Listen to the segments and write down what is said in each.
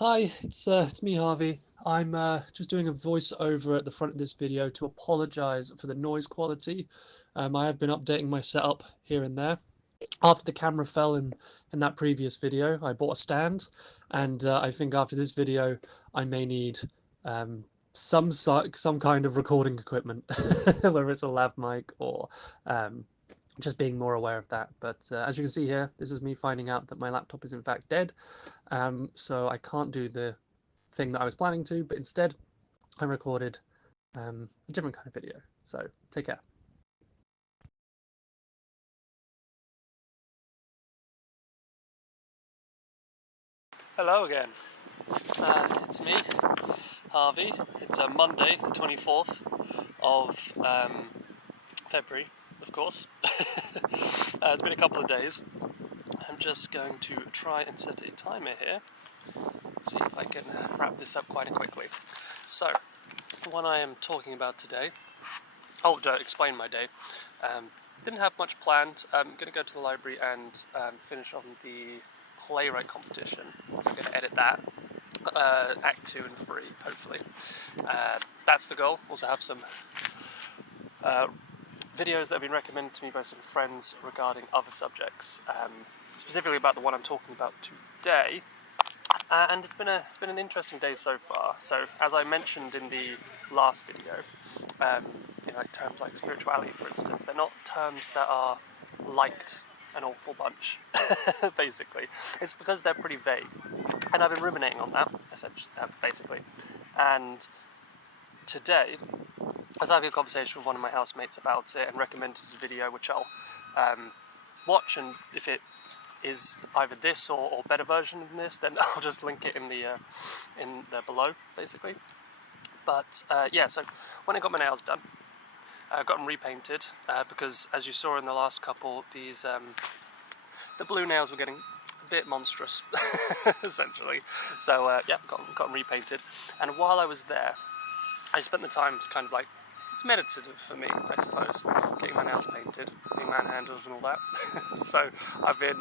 Hi, it's me, Harvey. I'm just doing a voiceover at the front of this video to apologize for the noise quality. I have been updating my setup here and there. After the camera fell in that previous video, I bought a stand, and I think after this video, I may need um, some kind of recording equipment, whether it's a lav mic or um, just being more aware of that. But as you can see here, this is me finding out that my laptop is in fact dead. So I can't do the thing that I was planning to, but instead I recorded a different kind of video. So take care. Hello again. It's me, Harvey. It's Monday, the 24th of February, of course. It's been a couple of days. I'm just going to try and set a timer here. See if I can wrap this up quite quickly. So, what I am talking about today, to explain my day. Didn't have much planned. I'm going to go to the library and finish on the playwright competition. So I'm going to edit that. Act 2 and 3, hopefully. That's the goal. Also have some videos that have been recommended to me by some friends regarding other subjects, specifically about the one I'm talking about today. And it's been an interesting day so far. So, as I mentioned in the last video, like terms like spirituality, for instance, they're not terms that are liked an awful bunch. Basically, it's because they're pretty vague, and I've been ruminating on that, essentially, basically. And today, as I have a conversation with one of my housemates about it and recommended a video which I'll watch, and if it is either this or better version than this, then I'll just link it in the below, basically. But yeah, so when I got my nails done, I got them repainted because, as you saw in the last couple, these the blue nails were getting a bit monstrous, essentially. So yeah, got them repainted. And while I was there, I spent the time kind of like, it's meditative for me, I suppose, getting my nails painted, being manhandled and all that. So I've been,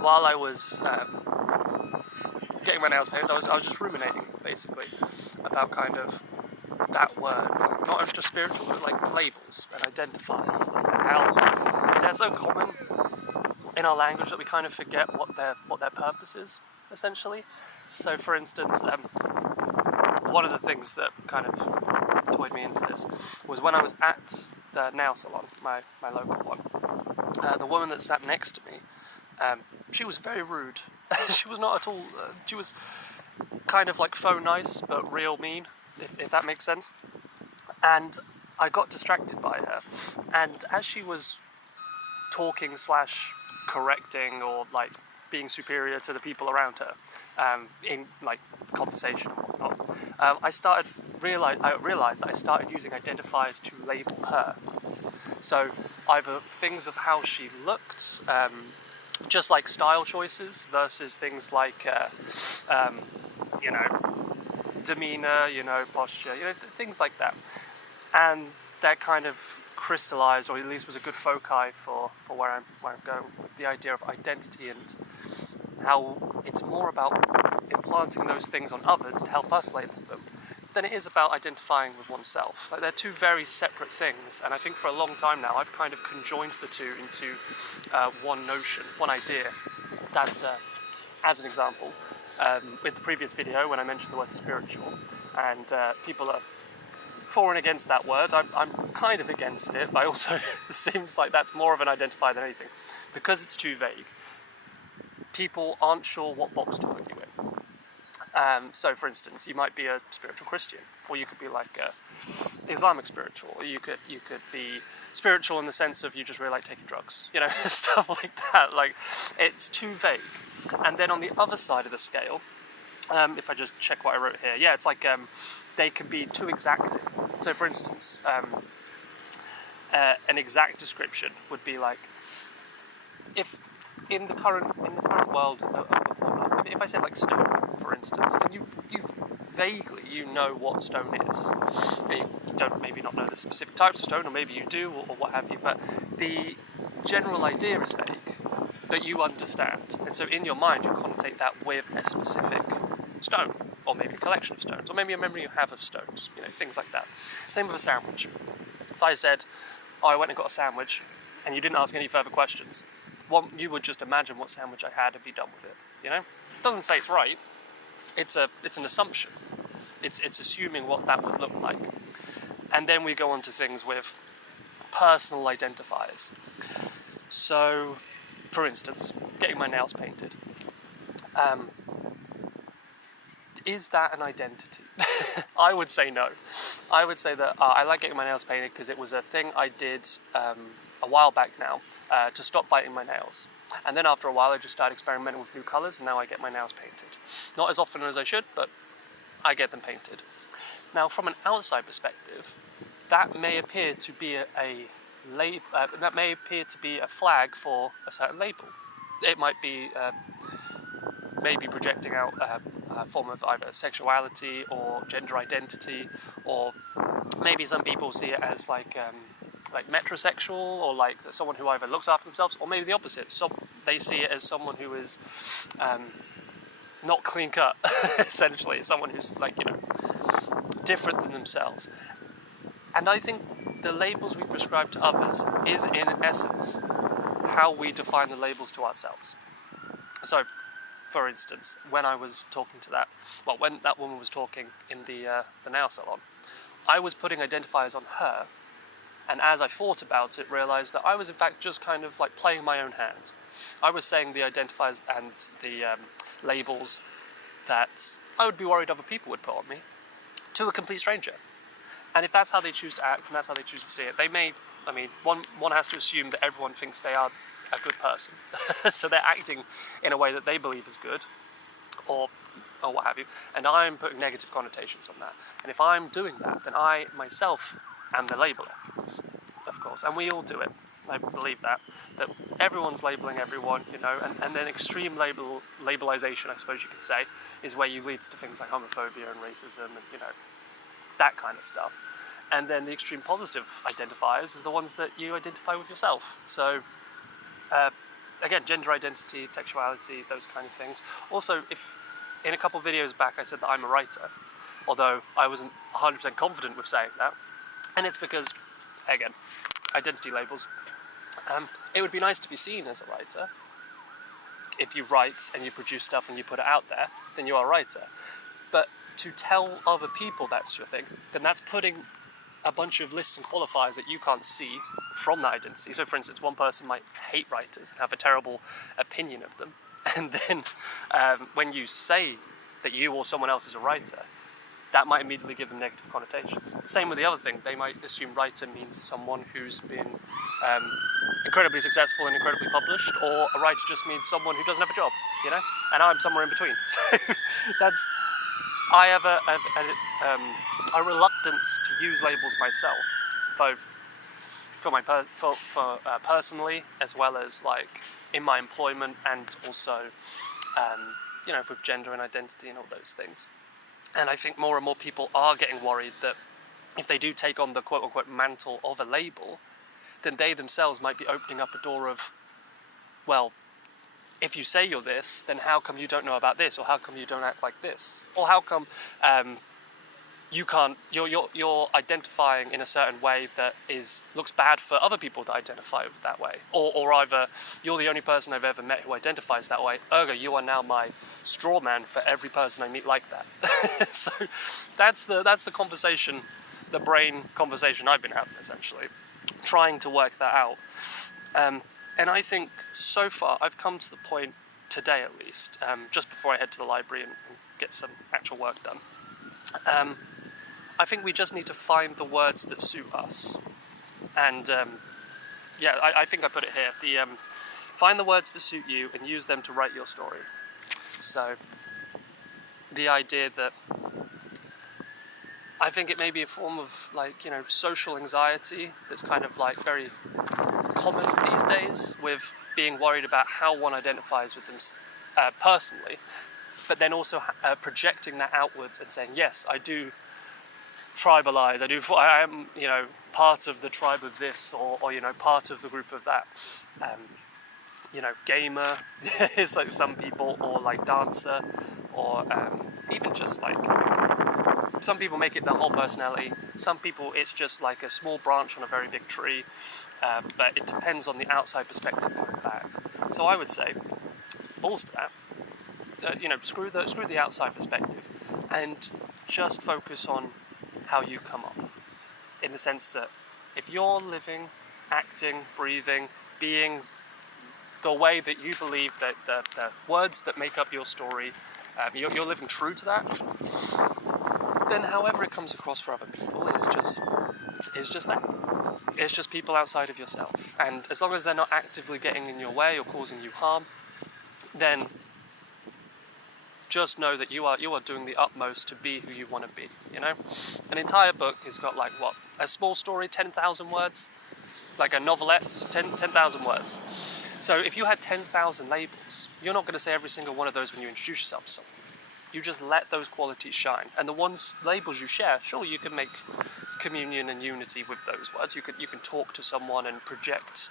while I was getting my nails painted, I was just ruminating, basically, about kind of that word, like, not just spiritual, but like labels and identifiers, and how they're so common in our language that we kind of forget what their purpose is, essentially. So, for instance, one of the things that kind of toyed me into this was when I was at the nail salon, my local one. The woman that sat next to me, she was very rude. She was not at all. She was kind of like faux nice, but real mean, if that makes sense. And I got distracted by her. And as she was talking / correcting or like being superior to the people around her, in like conversation and whatnot, I realized that I started using identifiers to label her. So either things of how she looked, just like style choices, versus things like demeanor, posture, things like that. And that kind of crystallized, or at least was a good foci for where I'm going with the idea of identity, and how it's more about implanting those things on others to help us label them than it is about identifying with oneself. Like, they're two very separate things, and I think for a long time now I've kind of conjoined the two into one notion, one idea. That, as an example, with the previous video when I mentioned the word spiritual, and people are for and against that word. I'm kind of against it, but also it seems like that's more of an identifier than anything. Because it's too vague, people aren't sure what box to put you in. So, for instance, you might be a spiritual Christian, or you could be like a Islamic spiritual, or you could be spiritual in the sense of you just really like taking drugs, stuff like that. Like, it's too vague. And then on the other side of the scale, if I just check what I wrote here, yeah, it's like they can be too exacting. So, for instance, an exact description would be like, if in the current world of whatnot, if I say like stone, for instance, then you vaguely know what stone is. You don't maybe not know the specific types of stone, or maybe you do, or what have you. But the general idea is vague, that you understand, and so in your mind you connotate that with a specific stone, or maybe a collection of stones, or maybe a memory you have of stones, things like that. Same with a sandwich. If I said, oh, I went and got a sandwich, and you didn't ask any further questions, you would just imagine what sandwich I had and be done with it, It doesn't say it's right, it's an assumption. It's assuming what that would look like. And then we go on to things with personal identifiers. So, for instance, getting my nails painted. Is that an identity? I would say no. I would say that I like getting my nails painted because it was a thing I did a while back now to stop biting my nails. And then after a while I just started experimenting with new colours, and now I get my nails painted. Not as often as I should, but I get them painted. Now, from an outside perspective, that may appear to be a flag for a certain label. It might be maybe projecting out a form of either sexuality or gender identity, or maybe some people see it as like metrosexual, or like someone who either looks after themselves, or maybe the opposite. So they see it as someone who is not clean cut, essentially, someone who's different than themselves. And I think the labels we prescribe to others is, in essence, how we define the labels to ourselves. So, for instance, when I was talking to when that woman was talking in the nail salon, I was putting identifiers on her, and as I thought about it, realised that I was in fact just kind of like playing my own hand. I was saying the identifiers and the labels that I would be worried other people would put on me to a complete stranger. And if that's how they choose to act, and that's how they choose to see it, one has to assume that everyone thinks they are a good person. So they're acting in a way that they believe is good, or what have you, and I'm putting negative connotations on that. And if I'm doing that, then I myself am the labeler, of course, and we all do it. I believe that everyone's labeling everyone, and then extreme labelization, I suppose you could say, is where you leads to things like homophobia and racism and, that kind of stuff. And then the extreme positive identifiers is the ones that you identify with yourself. So, again, gender identity, sexuality, those kind of things. Also, if in a couple of videos back I said that I'm a writer, although I wasn't 100% confident with saying that, and it's because, again, identity labels. It would be nice to be seen as a writer. If you write and you produce stuff and you put it out there, then you are a writer. But to tell other people that's your thing, then that's putting a bunch of lists and qualifiers that you can't see from that identity. So, for instance, one person might hate writers and have a terrible opinion of them, and then when you say that you or someone else is a writer, that might immediately give them negative connotations. Same with the other thing. They might assume writer means someone who's been incredibly successful and incredibly published, or a writer just means someone who doesn't have a job, and I'm somewhere in between. So I have a reluctance to use labels myself, both for personally, as well as like in my employment, and also with gender and identity and all those things. And I think more and more people are getting worried that if they do take on the quote-unquote mantle of a label, then they themselves might be opening up a door of, well, if you say you're this, then how come you don't know about this? Or how come you don't act like this? Or how come you're identifying in a certain way that looks bad for other people that identify that way? Or either you're the only person I've ever met who identifies that way, ergo you are now my straw man for every person I meet like that. So that's the conversation, the brain conversation I've been having, essentially, trying to work that out. And I think so far I've come to the point today, at least, just before I head to the library and get some actual work done. I think we just need to find the words that suit us. And I think I put it here. Find the words that suit you and use them to write your story. So the idea that I think it may be a form of social anxiety that's kind of like very common these days, with being worried about how one identifies with them personally, but then also projecting that outwards and saying, yes, I do tribalize, I am part of the tribe of this, or part of the group of that. you know, gamer is like some people, or like dancer, or even just like, some people make it their whole personality. Some people it's just like a small branch on a very big tree, but it depends on the outside perspective coming back. So I would say, balls to that. You know, screw the outside perspective, and just focus on how you come off. In the sense that if you're living, acting, breathing, being the way that you believe, that the words that make up your story, you're living true to that, then however it comes across for other people is just that. It's just people outside of yourself. And as long as they're not actively getting in your way or causing you harm, then just know that you are doing the utmost to be who you want to be, you know? An entire book has got like, what, a small story, 10,000 words? Like a novelette, 10,000 words. So if you had 10,000 labels, you're not going to say every single one of those when you introduce yourself to someone. You just let those qualities shine. And the labels you share, sure, you can make communion and unity with those words. You can talk to someone and project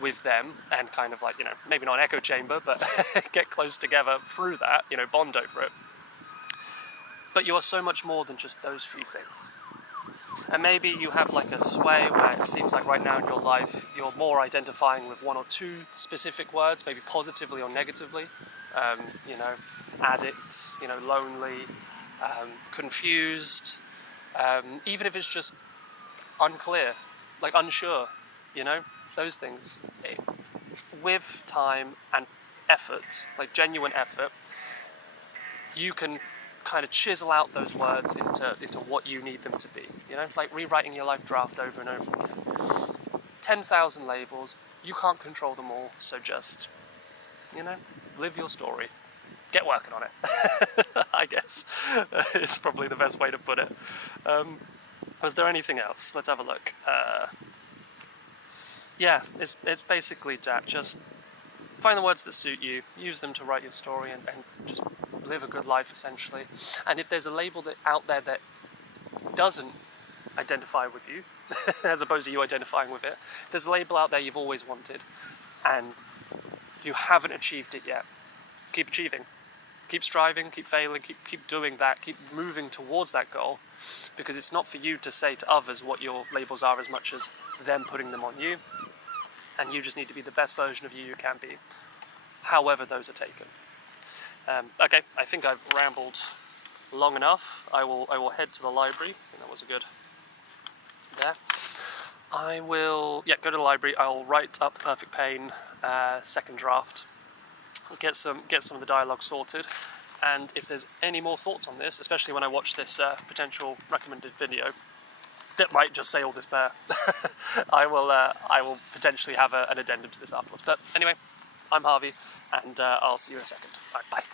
with them and kind of like, you know, maybe not an echo chamber, but get close together through that, you know, bond over it. But you are so much more than just those few things. And maybe you have like a sway where it seems like right now in your life you're more identifying with one or two specific words, maybe positively or negatively. You know, addict, you know, lonely, confused, even if it's just unclear, like unsure, you know, those things. With time and effort, like genuine effort, you can kind of chisel out those words into what you need them to be, you know, like rewriting your life draft over and over again. 10,000 labels, you can't control them all, so just, you know, live your story. Get working on it, I guess, is probably the best way to put it. Was there anything else? Let's have a look. Yeah, it's basically that. Just find the words that suit you, use them to write your story, and just live a good life, essentially. And if there's a label out there that doesn't identify with you, as opposed to you identifying with it, there's a label out there you've always wanted, and you haven't achieved it yet. Keep achieving. Keep striving, keep failing, keep doing that, keep moving towards that goal, because it's not for you to say to others what your labels are as much as them putting them on you, and you just need to be the best version of you can be, however those are taken. Okay, I think I've rambled long enough. I will head to the library, and that was a good there. I will, go to the library, I'll write up Perfect Pain, second draft. Get some of the dialogue sorted, and if there's any more thoughts on this, especially when I watch this potential recommended video that might just say all this bare, I will potentially have an addendum to this afterwards. But anyway, I'm Harvey, and I'll see you in a second. All right, bye.